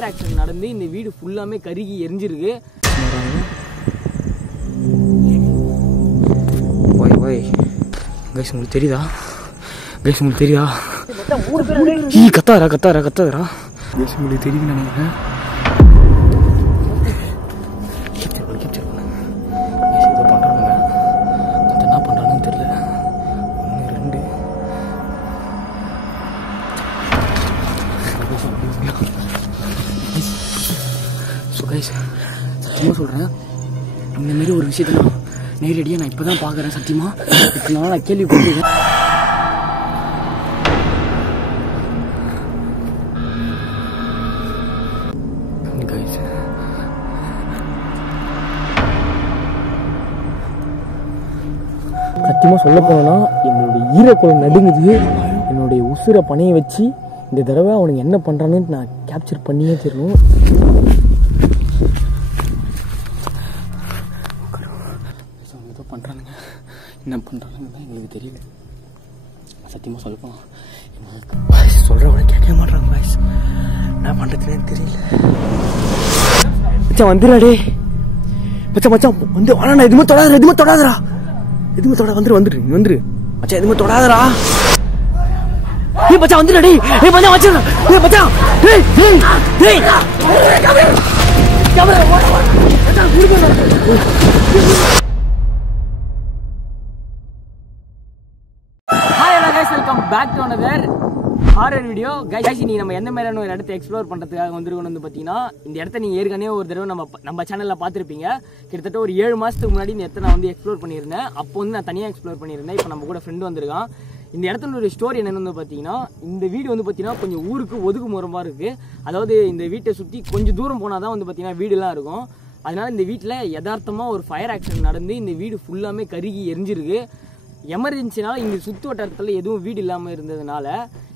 Fire accident நடந்து இந்த வீடு ஃபுல்லாமே கருகி எரிஞ்சிருக்கு. உங்களுக்கு தெரியுதா? உங்களுக்கு தெரியுதா? கத்தாதரா உங்களுக்கு தெரியுதுன்னு நினைக்கிறேன். சத்தியமாக சொல்கிறேன், இந்த மாதிரி ஒரு விஷயத்த நான் நேரடியாக நான் இப்போ தான் பார்க்குறேன். சத்தியமாக இப்போ நான் கேள்விப்பட்டிருக்கேன். சத்தியமாக சொல்ல போனோன்னா என்னுடைய ஈரக்குளம் நடுங்குது. என்னுடைய உசுரை பணைய வச்சு இந்த தடவை அவனுக்கு என்ன பண்ணுறான்னு நான் கேப்சர் பண்ணியே தரணும். ஏதோ பண்ணுறானுங்க, என்ன பண்ணுறானுங்க தான் எங்களுக்கு தெரியல. சத்தியமாக சொல்லப்போம் சொல்கிறவங்க கேட்க மாட்டாங்க. வாய்ஸ் என்ன பண்ணுறதுன்னு தெரியல. மச்சான் வந்துடாடே, மச்சான் வந்து வாடா. எதுவுமே தொடாதரா வந்துரு மச்சான். எதுவுமே தொடாதரா. ஏய் மச்சான் வந்துடா. ஏய் மச்சான் welcome back to another horror video. Guys நீ நம்ம எந்த மாதிரியான ஒரு இடத்த எக்ஸ்ப்ளோர் பண்றதுக்காக வந்திருக்கோம் வந்து பாத்தீங்கன்னா, இந்த இடத்த நீங்க ஏற்கனவே ஒரு தடவை நம்ம சேனல்ல பாத்திருப்பீங்க. கிட்டத்தட்ட ஒரு 7 மாசத்துக்கு முன்னாடி இந்த இடத்த நான் வந்து எக்ஸ்ப்ளோர் பண்ணியிருந்தேன். அப்போ வந்து நான் தனியா எக்ஸ்ப்ளோர் பண்ணியிருந்தேன். இப்போ நம்ம கூட ஃப்ரெண்ட் வந்திருக்கான். இந்த இடத்துல ஒரு ஸ்டோரி என்னன்னு வந்து பாத்தீங்கன்னா, இந்த வீடு வந்து பாத்தீங்கன்னா கொஞ்சம் ஊருக்கு ஒதுக்குமுறமா இருக்கு. அதாவது இந்த வீட்டை சுத்தி கொஞ்சம் தூரம் போனாதான் வந்து பாத்தீங்கன்னா வீடுலாம் இருக்கும். அதனால இந்த வீட்டுல யதார்த்தமா ஒரு ஃபயர் ஆக்சிடென்ட் நடந்து இந்த வீடு ஃபுல்லாமே கருகி எரிஞ்சிருக்கு. எமர்ஜென்சினால இங்க சுத்து வட்டாரத்துல எதுவும் வீடு இல்லாம இருந்ததுனால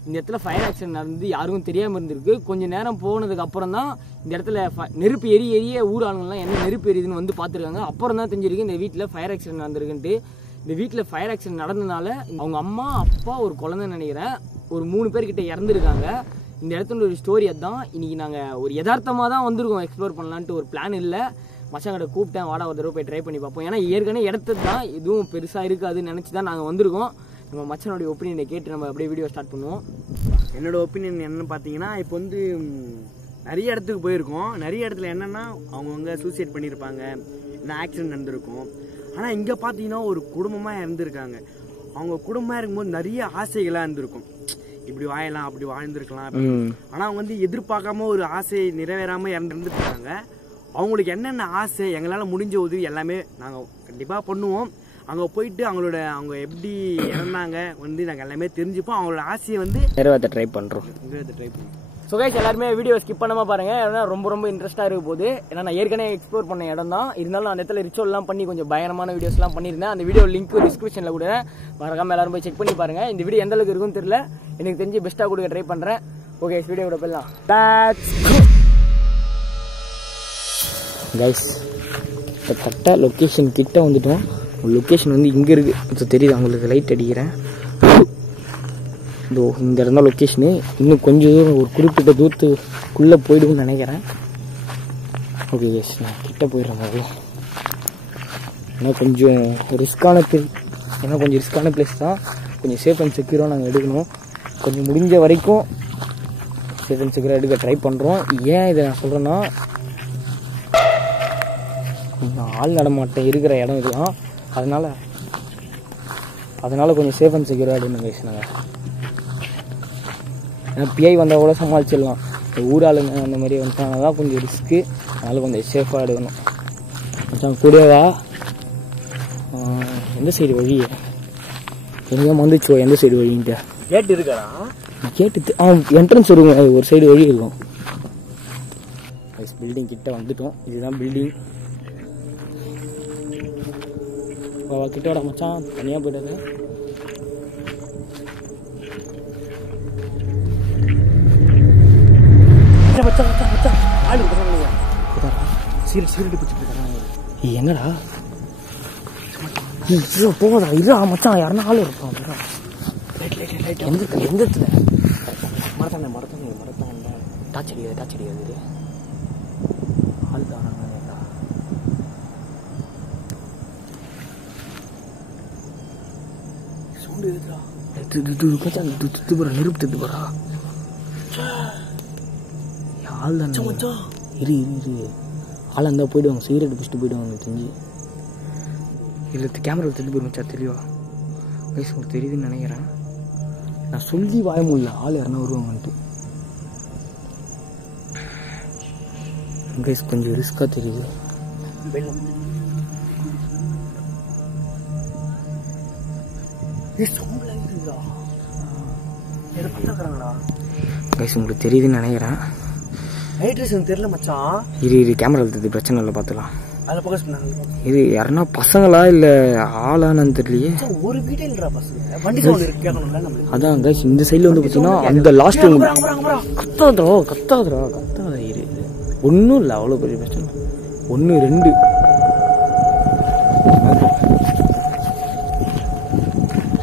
இந்த இடத்துல ஃபயர் ஆக்சிடென்ட் நடந்து யாருக்கும் தெரியாம இருந்திருக்கு. கொஞ்சம் நேரம் போனதுக்கு அப்புறம் தான் இந்த இடத்துல நெருப்பு எரிய ஊர் ஆளுங்கள்லாம் என்ன நெருப்பு எரியுதுன்னு வந்து பார்த்துருக்காங்க. அப்புறம் தான் தெரிஞ்சிருக்கு இந்த வீட்டில் ஃபயர் ஆக்சிடென்ட் நடந்திருக்குன்ட்டு. இந்த வீட்டில் ஃபயர் ஆக்சிடென்ட் நடந்ததுனால அவங்க அம்மா அப்பா ஒரு குழந்தை நினைக்கிறேன் ஒரு 3 பேர்கிட்ட இறந்துருக்காங்க. இந்த இடத்துல ஒரு ஸ்டோரி அதுதான். இன்னைக்கு நாங்கள் ஒரு யதார்த்தமாக தான் வந்திருக்கோம் எக்ஸ்ப்ளோர் பண்ணலான்ட்டு. ஒரு பிளான் இல்லை. மச்சாங்கிட்ட கூப்பிட்டேன், வாடா ஒரு தடவை போய் ட்ரை பண்ணி பார்ப்போம். ஏன்னா ஏற்கனவே இடத்துல தான் எதுவும் பெருசாக இருக்காதுன்னு நினச்சி தான் நாங்கள் வந்திருக்கோம். நம்ம மச்சனுடைய ஒப்பீனியனை கேட்டு நம்ம அப்படியே வீடியோ ஸ்டார்ட் பண்ணுவோம். என்னோட ஒப்பீனியன் என்னன்னு பார்த்தீங்கன்னா, இப்போ வந்து நிறைய இடத்துக்கு போயிருக்கோம். நிறைய இடத்துல என்னென்னா அவங்கவுங்க சூசைட் பண்ணியிருப்பாங்க, இந்த ஆக்சிடென்ட் நடந்திருக்கும். ஆனால் இங்கே பார்த்தீங்கன்னா ஒரு குடும்பமாக இருந்திருக்காங்க. அவங்க குடும்பமாக இருக்கும்போது நிறைய ஆசைகளாக இருந்திருக்கும். இப்படி வாழலாம், அப்படி வாழ்ந்துருக்கலாம். ஆனால் அவங்க வந்து எதிர்பார்க்காம ஒரு ஆசை நிறைவேறாமல் இருந்துருக்காங்க. அவங்களுக்கு என்னென்ன ஆசை, எங்களால் முடிஞ்ச உதவி எல்லாமே நாங்கள் கண்டிப்பாக பண்ணுவோம். அங்கே போயிட்டு அவங்க எப்படி இறந்தாங்க வந்து நாங்கள் எல்லாமே தெரிஞ்சுப்போம். அவங்களோட ஆசையை வந்து நிறைவேற்ற ட்ரை பண்ணுறோம். ஸோ கைஸ் எல்லாருமே வீடியோ ஸ்கிப் பண்ணாமல் பாருங்கள். ஏன்னா ரொம்ப இன்ட்ரெஸ்ட்டாக இருக்க போகுது. ஏன்னா நான் ஏற்கனவே எக்ஸ்ப்ளோர் பண்ண இடம் தான். இருந்தாலும் அந்த இடத்துல ரிச்சுவல்லாம் பண்ணி கொஞ்சம் பயங்கரமான வீடியோஸ்லாம் பண்ணியிருந்தேன். அந்த வீடியோ லிங்க் டிஸ்கிரிப்ஷனில் கூட மறக்காமல் எல்லாரும் போய் செக் பண்ணி பாருங்கள். இந்த வீடியோ எந்த அளவுக்கு இருக்குன்னு தெரியல, எனக்கு தெரிஞ்சு பெஸ்ட்டாக கொடுக்க ட்ரை பண்ணுறேன். ஓகே வீடியோ கூட போயிடலாம். கைஸ் கிட்டத்தட்ட லொக்கேஷன் கிட்ட வந்துட்டோம். லொக்கேஷன் வந்து இங்கே இருக்குது, தெரியுது அவங்களுக்கு. லைட் அடிக்கிறேன். இதோ இந்த இடம் தான் லொக்கேஷனு. இன்னும் கொஞ்சம் தூரம், ஒரு குறிப்பிட்ட தூரத்துக்குள்ளே போய்டுன்னு நினைக்கிறேன். ஓகே கைஸ் நான் கிட்ட போயிடுறேன். அது ஏன்னா கொஞ்சம் ரிஸ்க்கான பிளேஸ் தான். கொஞ்சம் சேஃப் அண்ட் செக்யூராக நாங்கள் எடுக்கணும். கொஞ்சம் முடிஞ்ச வரைக்கும் சேஃப் அண்ட் செக்யூராக எடுக்க ட்ரை பண்ணுறோம். ஏன் இதை நான் சொல்கிறேன்னா, ஆள் நடமாட்டம் இருக்கிற இடம் இதுதான். அதனால கொஞ்சம் சேஃப் அண்ட் செக்யூராக எடுக்கணும் கைஸ். நாங்கள் ஏன்னா பிஐ வந்தால் கூட சமாளிச்சிடலாம். ஊர் ஆளுங்க அந்த மாதிரி வந்துட்டாங்க தான் கொஞ்சம் ரிஸ்க்கு. அதனால கொஞ்சம் சேஃபாக எடுக்கணும். கொஞ்சம் கூடவா எந்த சைடு வழி எங்கே வந்துச்சோ, எந்த சைடு வழின்ட்டு கேட்டு இருக்கா கேட்டு என்ட்ரன்ஸ் வருங்க. ஒரு சைடு வழி இருக்கும். பில்டிங் கிட்ட வந்துட்டோம். இதுதான் பில்டிங். கிட்ட வர மச்சான், தனியாக போயிட்டாரு. என்னடா போதா இல்ல மச்சான், யாருன்னா ஆள் இருப்பான். எந்த இடத்துல மரத்தாண்ட டாச் அடிக்காது. சவுண்டு இருக்குடா. இது போறா, நெருப்பு திட்டு போறா. ஆள் தான் இரு ஆள் இருந்தால் போயிடுவாங்க, சிகரெட் பிடிச்சிட்டு போயிடுவாங்க தெரிஞ்சு. இல்லை கேமரா திட்டு போயிருந்துச்சா தெளிவா கைஸ் உங்களுக்கு தெரியுதுன்னு நினைக்கிறேன். நான் சொல்லி வாய முடியல ஆள் யாருன்னா வருவாங்கன்ட்டு. கைஸ் கொஞ்சம் ரிஸ்காக தெரியுது. கைஸ் உங்களுக்கு தெரியுதுன்னு நினைக்கிறேன். ஹைட்ரேஷன் தெரியல மச்சான். இரு கேமரா எடுத்தது பிரச்சனை இல்லை பார்த்துலாம். அதில் ஃபோக்கஸ் பண்ணாங்க. இது யாருன்னா பசங்களா இல்லை ஆளானு தெரியலையே. ஒரு வீட்டே இல்லைடா பசங்க. வண்டி சவுண்ட் இருக்கு கேட்கணும்ல நம்மளுக்கு. அதான் கைஸ் இந்த சைடில் வந்து பார்த்தீங்கன்னா அந்த லாஸ்ட் கத்தாதா இரு ஒன்றும் இல்லை, அவ்வளோ பெரிய பிரச்சனை. 1 2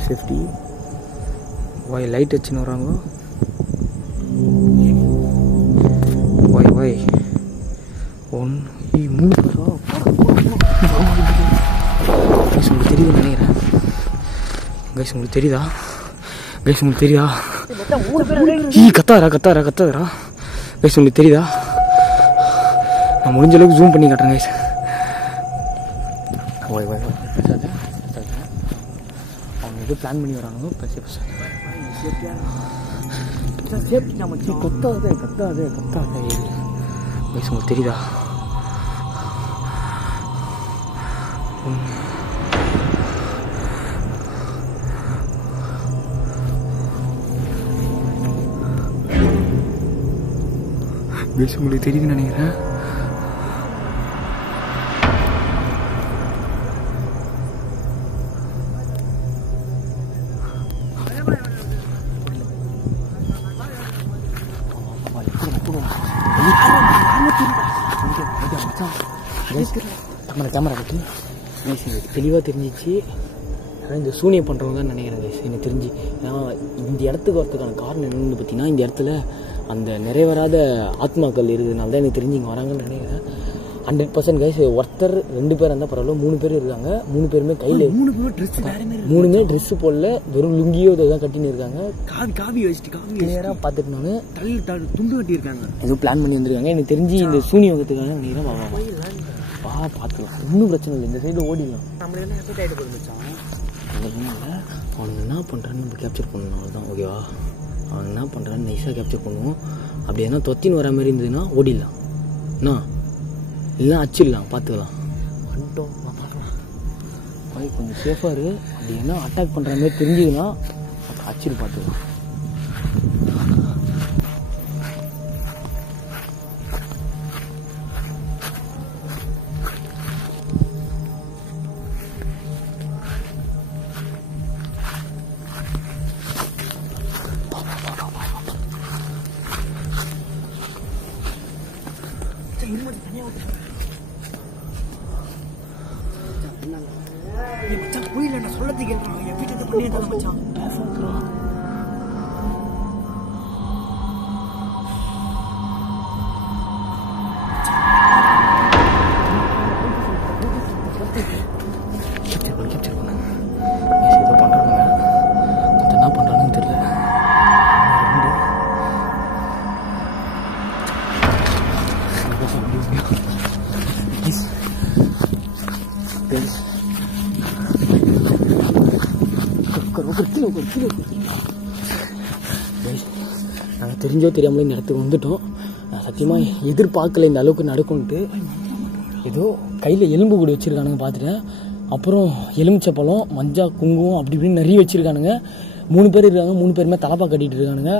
சேஃப்டி. வாய் லைட் வச்சுன்னு வராங்க. வாய் 1 3 கைஸ் உங்களுக்கு தெரியுதுன்னு நினைக்கிறேன். கைஸ் உங்களுக்கு தெரியுதா? கத்தாதரா கைஸ் உங்களுக்கு தெரியுதா? நான் முடிஞ்ச அளவுக்கு ஜூம் பண்ணி காட்டுறேன் கைஸ். அவங்க ஏதோ பிளான் பண்ணி வராங்க. கத்தாதே கைஸ் உங்களுக்கு தெரியுதா? கைஸ் உங்களுக்கு தெரியுதுன்னு நினைக்கிறேன். கேமரா கட்டி தெளிவாக தெரிஞ்சிச்சு. ஆனால் இந்த சூனியம் பண்ணுறவங்க தான் நினைக்கிறேன் கைஸ் எனக்கு தெரிஞ்சு. நான் இந்த இடத்துக்கு வரதுக்கான காரணம் என்னென்னு பார்த்தீங்கன்னா, இந்த இடத்துல அந்த நிறைவேறாத ஆத்மாக்கள் இருக்கிறதுனால தான் எனக்கு தெரிஞ்சு இங்கே வராங்கன்னு நினைக்கிறேன். 100% கைஸ். ஒருத்தர் 2 பேர் இருந்தால் பரவாயில்ல, 3 பேர் இருக்காங்க. 3 பேருமே கையில் 3 ட்ரெஸ்ஸு போடல, வெறும் லுங்கியோ தான் கட்டின்னு இருக்காங்க. காவி வச்சுட்டு கிளியராக பார்த்துட்டு நான் துண்டு கட்டியிருக்காங்க. ஏதோ பிளான் பண்ணி வந்திருக்காங்க எனக்கு தெரிஞ்சு. இந்த சூனியோகத்துக்காக நினைக்கிறேன். வா பார்த்துக்கலாம், ஒன்றும் பிரச்சனை இல்லை. இந்த சைடு ஓடிடலாம். நம்மள என்ன எஃபெக்ட் ஆகிட்டு போயிருந்துச்சான். அவனுக்கு என்ன பண்ணுறான்னு நம்ம கேப்சர் பண்ணணும், அவ்வளோதான். ஓகேவா? அவன் என்ன பண்ணுறான்னு நைஸாக கேப்சர் பண்ணுவோம். அப்படி எதனா தொத்தின்னு வர மாதிரி இருந்ததுன்னா ஓடிடலாம், என்ன இல்லை அச்சிடலாம், பார்த்துக்கலாம். வந்துட்டோம், நான் பார்க்கலாம். கொஞ்சம் சேஃபாக இரு. அப்படி என்ன அட்டாக் பண்ணுற மாதிரி தெரிஞ்சுதுன்னா அச்சிடு, பார்த்துக்கலாம். புரியல, நான் சொல்லத்தை கேட்கறாங்க. என் வீட்டை பண்ணியே மச்சான். கேப்சர் பண்ண ஏதோ பண்ணுறாங்க. மொத்தம் என்ன பண்ணுறாங்கன்னு தெரியல. நாங்கள் தெரிஞ்சோ தெரியாமலே இந்த இடத்துக்கு வந்துட்டோம். நான் சத்தியமாக எதிர்பார்க்கல இந்த அளவுக்கு நடக்கும்ட்டு. ஏதோ கையில் எலும்பு கூடி வச்சுருக்கானுங்க பார்த்துட்டேன். அப்புறம் எலுமிச்சை பழம், மஞ்சா, குங்குமம் அப்படி இப்படின்னு நிறைய வச்சுருக்கானுங்க. 3 பேர் இருக்காங்க. 3 பேருமே தலப்பா கட்டிட்டு இருக்கானுங்க.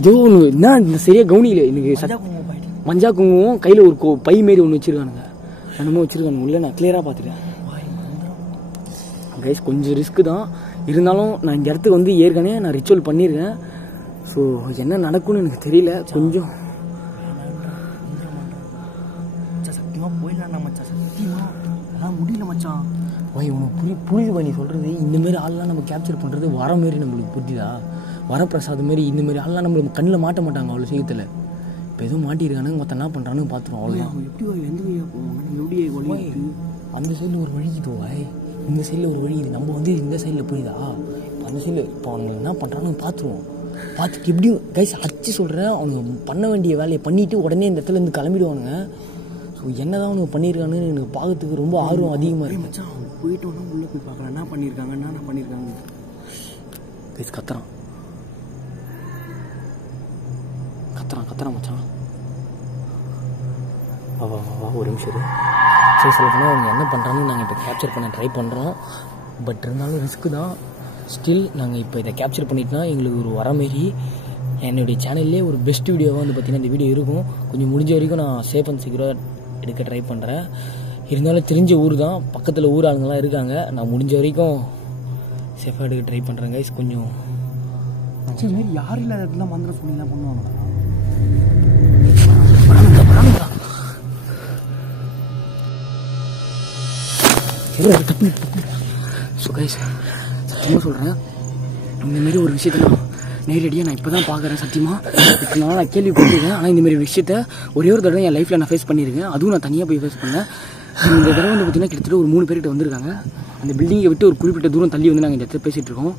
ஏதோ ஒன்று என்ன சரியாக கவனிக்கல எனக்கு. மஞ்சா குங்குமம் கையில் ஒரு பை மாரி ஒன்று வச்சுருக்கானுங்க. என்னமோ வச்சுருக்கானுங்க உள்ள. நான் கிளியராக பார்த்துட்டேன் கைஸ். கொஞ்சம் ரிஸ்க்கு தான் இருந்தாலும் நான் இந்த இடத்துக்கு வந்து ஏற்கனவே நான் ரிச்சுவல் பண்ணியிருக்கேன். ஸோ என்ன நடக்கும்னு எனக்கு தெரியல. கொஞ்சம் சத்தியமாக போயிடலாம் மச்சான். சத்தியமாக அதான் முடியல மச்சான். உனக்கு புரியுது பண்ணி சொல்கிறது. இந்தமாரி ஆள்லாம் நம்ம கேப்சர் பண்ணுறது வர மாரி நம்மளுக்கு புரியுதா? வரப்பிரசாதம் மாரி இந்தமாரி ஆள்லாம் நம்மளுக்கு கண்ணில் மாட்ட மாட்டாங்க அவ்வளோ சீக்கிரத்தில். இப்போ எதுவும் மாட்டியிருக்கானுங்க, மொத்தம் என்ன பண்ணுறான்னு பார்த்துருவோம். அவ்வளோதான். எப்படி எந்த வழியாக போவாங்க? எப்படி வழி? அந்த சைடில் ஒரு வழிக்கு போவாய். இந்த சைடில் ஒரு வழி இது, நம்ம வந்து இந்த சைடில் புரியுதா? இப்போ அந்த சைடில் இப்போ அவனுங்க என்ன பண்ணுறான்னு பார்த்துருவோம். பார்த்துட்டு எப்படியும் கைஸ் அச்சு சொல்கிறேன், அவனுங்க பண்ண வேண்டிய வேலையை பண்ணிவிட்டு உடனே இந்த இடத்துல இருந்து கிளம்பிடுவானுங்க. ஸோ என்ன தான் அவனுக்கு பண்ணியிருக்கானுன்னு எனக்கு பார்க்கறதுக்கு ரொம்ப ஆர்வம் அதிகமாக இருக்குது. மச்சான் அவங்க போயிட்டோன்னா உள்ளே போய் பார்க்கலாம் என்ன பண்ணியிருக்காங்க, என்ன பண்ணியிருக்காங்க. கைஸ் கத்துறான் மச்சான். வா ஒரு நிமிஷம் இரு. சரி சொல்ல போனால் அவங்க என்ன பண்ணுறான்னு நாங்கள் இப்போ கேப்சர் பண்ண ட்ரை பண்ணுறோம். பட் இருந்தாலும் ரிஸ்க்கு தான். ஸ்டில் நாங்கள் இப்போ இதை கேப்சர் பண்ணிட்டோன்னா எங்களுக்கு ஒரு வர மாரி என்னுடைய சேனல்லே ஒரு பெஸ்ட் வீடியோவாக வந்து பார்த்திங்கன்னா இந்த வீடியோ இருக்கும். கொஞ்சம் முடிஞ்ச வரைக்கும் நான் சேஃப் அண்ட் செக்யூராக எடுக்க ட்ரை பண்ணுறேன். இருந்தாலும் தெரிஞ்ச ஊர் தான், பக்கத்தில் ஊர் ஆளுங்கள்லாம் இருக்காங்க. நான் முடிஞ்ச வரைக்கும் சேஃபாக எடுக்க ட்ரை பண்ணுறேன் கைஸ். கொஞ்சம் சரி யாரும் இல்லாத இடத்துல மந்திரம் சொல்லி என்ன பண்ணுவாங்க. ஸோ கைஸ் சத்தியமாக சொல்கிறேன், இந்தமாரி ஒரு விஷயத்த நான் நேரடியாக நான் இப்போ தான் பார்க்குறேன். சத்தியமாக இப்போ நான் கேள்விப்பட்டிருக்கேன். ஆனால் இந்தமாரி விஷயத்த ஒரே ஒரு தடவை என் லைஃப்பில் நான் ஃபேஸ் பண்ணியிருக்கேன். அதுவும் நான் தனியாக போய் ஃபேஸ் பண்ணேன். இந்த தடவை வந்து பார்த்திங்கன்னா கிட்டத்தட்ட ஒரு 3 பேர்கிட்ட வந்திருக்காங்க. அந்த பில்டிங்கை விட்டு ஒரு குறிப்பிட்ட தூரம் தள்ளி வந்து நாங்கள் இந்த இடத்துல பேசிகிட்டு இருக்கோம்.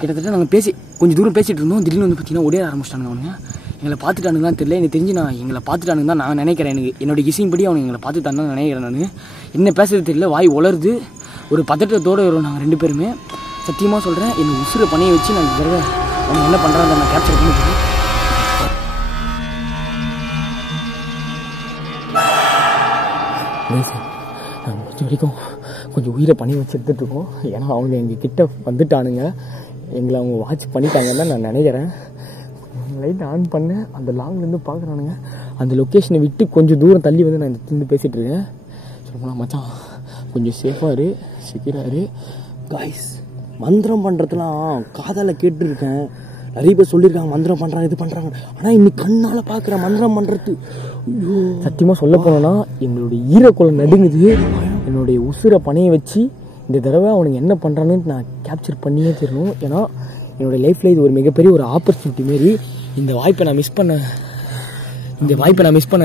கிட்டத்தட்ட நாங்கள் கொஞ்சம் தூரம் பேசிகிட்டு இருந்தோம். திடீர்னு வந்து பார்த்திங்கன்னா ஓடிய ஆரம்பிச்சிட்டானுங்க. அவனுங்க எங்களை பார்த்துட்டானுங்களான்னு தெரியல. எனக்கு தெரிஞ்சு எங்களை பார்த்துட்டானுங்க தான் நான் நினைக்கிறேன். எனக்கு என்னோட கிசிங் படி அவனுங்க எங்களை பார்த்துட்டான்னு தான் நினைக்கிறேன். நான் என்ன பேசுறது தெரியல, வாய் உளருது, ஒரு பதட்டத்தோடு வரும் நாங்கள் 2 பேருமே. சத்தியமாக சொல்கிறேன், என்னை உசுரை பணைய வச்சு நான் இந்த தடவை அவனை என்ன பண்ணுறாங்க நான் கேப்சர் பண்ணிக்கிறேன். நான் முடிஞ்ச வரைக்கும் கொஞ்சம் உயிரை பண்ணி வச்சு எடுத்துகிட்ருக்கோம். ஏன்னா அவங்க எங்கள் கிட்ட வந்துட்டானுங்க, எங்களை அவங்க வாட்ச் பண்ணிட்டாங்கன்னு தான் நான் நினைக்கிறேன். லைட் ஆன் பண்ணேன், அந்த லாங்லேருந்து பார்க்குறானுங்க. அந்த லொக்கேஷனை விட்டு கொஞ்சம் தூரம் தள்ளி வந்து நான் இந்த பேசிகிட்டு இருக்கேன். சொல்லப்போனால் மச்சான் கொஞ்சம் சேஃபாக செக்யூராக காய்ஸ். மந்திரம் பண்ணுறதுலாம் காதால் கேட்டுருக்கேன், நிறைய பேர் சொல்லியிருக்காங்க மந்திரம் பண்ணுறாங்க இது பண்ணுறாங்க. ஆனால் இன்னைக்கு கண்ணால் பார்க்குற மந்திரம் பண்ணுறது. சத்தியமாக சொல்ல போனோன்னா எங்களுடைய ஈரக்குளம் நடுங்குது. என்னுடைய உசுரை பணைய வச்சு இந்த தடவை அவனுக்கு என்ன பண்ணுறான்னு நான் கேப்சர் பண்ணியே தரணும். ஏன்னா என்னோடய லைஃப்பில் இது ஒரு மிகப்பெரிய ஒரு ஆப்பர்ச்சுனிட்டி மாரி. இந்த வாய்ப்பை நான் மிஸ் பண்ண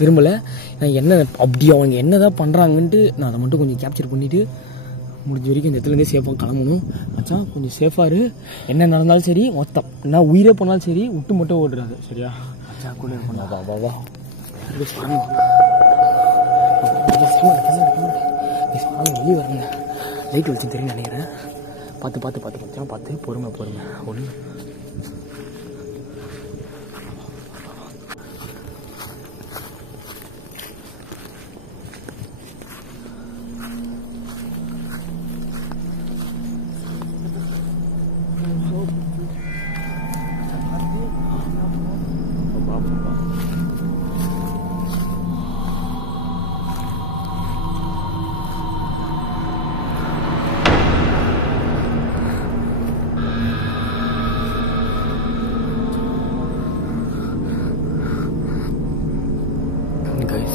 விரும்பலை. நான் என்ன அப்படி அவங்க என்ன தான் பண்ணுறாங்கன்ட்டு நான் அதை மட்டும் கொஞ்சம் கேப்சர் பண்ணிவிட்டு முடிஞ்ச வரைக்கும் இந்த இடத்துலேருந்தே சேஃபாக கிளம்பணும். மச்சான் கொஞ்சம் சேஃபாக என்ன நடந்தாலும் சரி, மொத்தம் நான் உயிரே போனாலும் சரி, விட்டு மட்டும் ஓடுறாது சரியா? மச்சான் கூட இருக்கணும். வா வெளியே வரேங்க. லைட் வச்சு தெரியும் நினைக்கிறேன். பார்த்து பொறுமை ஒன்று. Guys,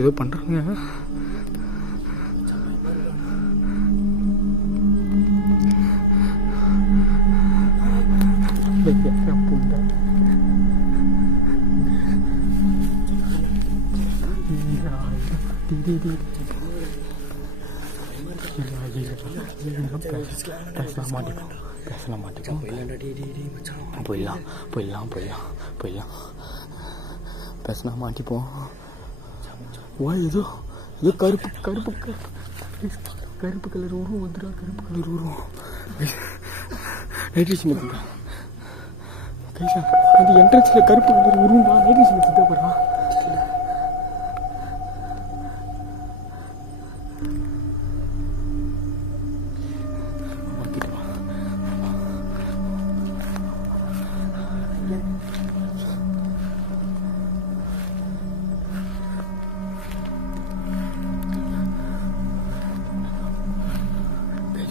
ஏதோ பண்றாங்க. பேசலாம் மாட்டோம். போயிடலாம் பேசினா மாட்டிப்போம். வா ஏதோ கருப்பு கலர் உருவம் வந்துடா. கருப்பு கலர் உருவம் நைட் விஷயம் அந்த என்ட்ரன்ஸில் கருப்பு கலர் உருவம் தான். நைட் விஷயம் சித்தப்படுறான்.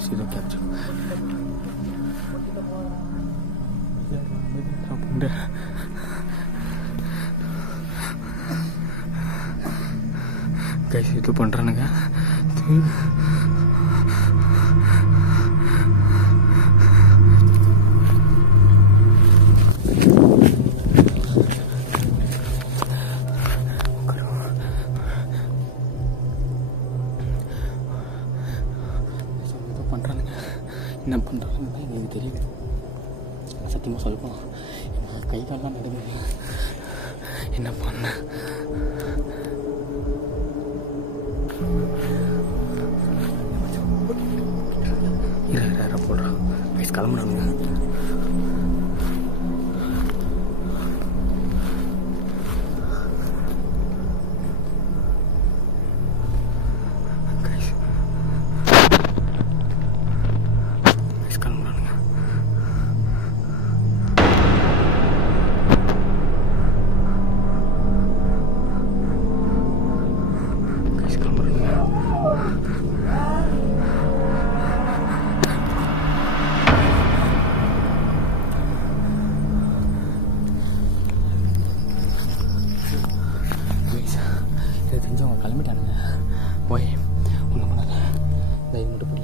See the capture. கைஸ் இது பண்ணுறானுங்க. பண்ணுறானுங்க, என்ன பண்ணுறாங்கன்னு தான் எங்களுக்கு தெரியும். சத்தியமாக சொல்லணும், என் கை காலெலாம் நடுங்குது. என்ன பண்ண போடுறான் வயசு கிளம்புறாங்க. கிளம்பிட்டானுங்க. போய் ஒன்றும் பண்ணாத, இந்த இது மட்டும் படி.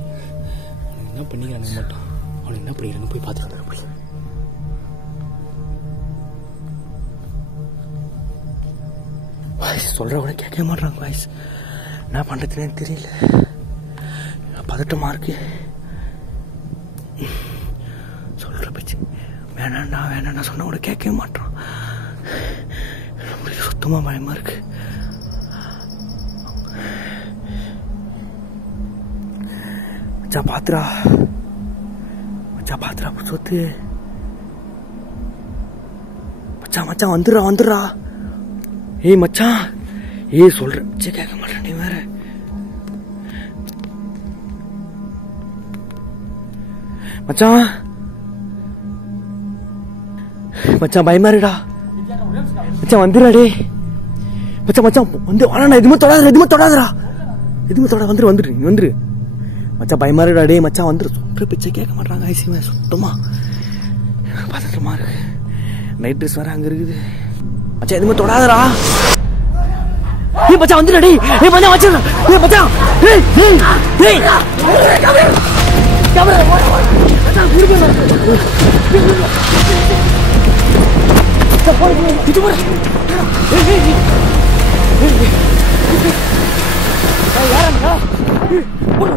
அவனுக்கு என்ன பண்ணிக்கிறானுங்க மட்டும், அவனுக்கு என்ன பண்ணிக்கிறாங்க போய் பார்த்துட்டு வந்துடுற. போய் வாய்ஸ் சொல்கிற கூட கேட்க மாட்றாங்க. வாய்ஸ் என்ன பண்ணுறதுன்னு தெரியல, பதட்டமாக இருக்கு. சொல்கிற பேச்சு வேணாண்டா சொன்ன கூட கேட்கவே மாட்டான். நம்மளுக்கு சுத்தமாக பயமாக இருக்கு. பாத்ரா சொத்து மச்சான் வந்துடுறா. ஏய் மச்சான், ஏய் சொல்ற கேட்க மாட்டேன். நீ வேற மச்சான் பயமா இருடா. மச்சான் வந்துடுறா. டே மச்சான் வந்து வாடா. எதுவுமே தொடாதடா. வந்துரு மச்சான் பயமா இருக்கா. டே மச்சான் வந்துரு. சொல்ற பிச்சை கேட்க மாட்டாங்க. ஐசிமா சுத்தமா பதட்டமா இருக்கு. நைட் ட்ரெஸ் வேற அங்க இருக்குது. மச்சான் எதுவுமே தொடாதடா. ஏய் மச்சான் வந்துடா. டேய் மச்சான் வச்சிரடா. ஏய் மச்சான் டேய் கேமரா மச்சான் குறுக்கு வா. இது போற. ஏய் யாரா போடா.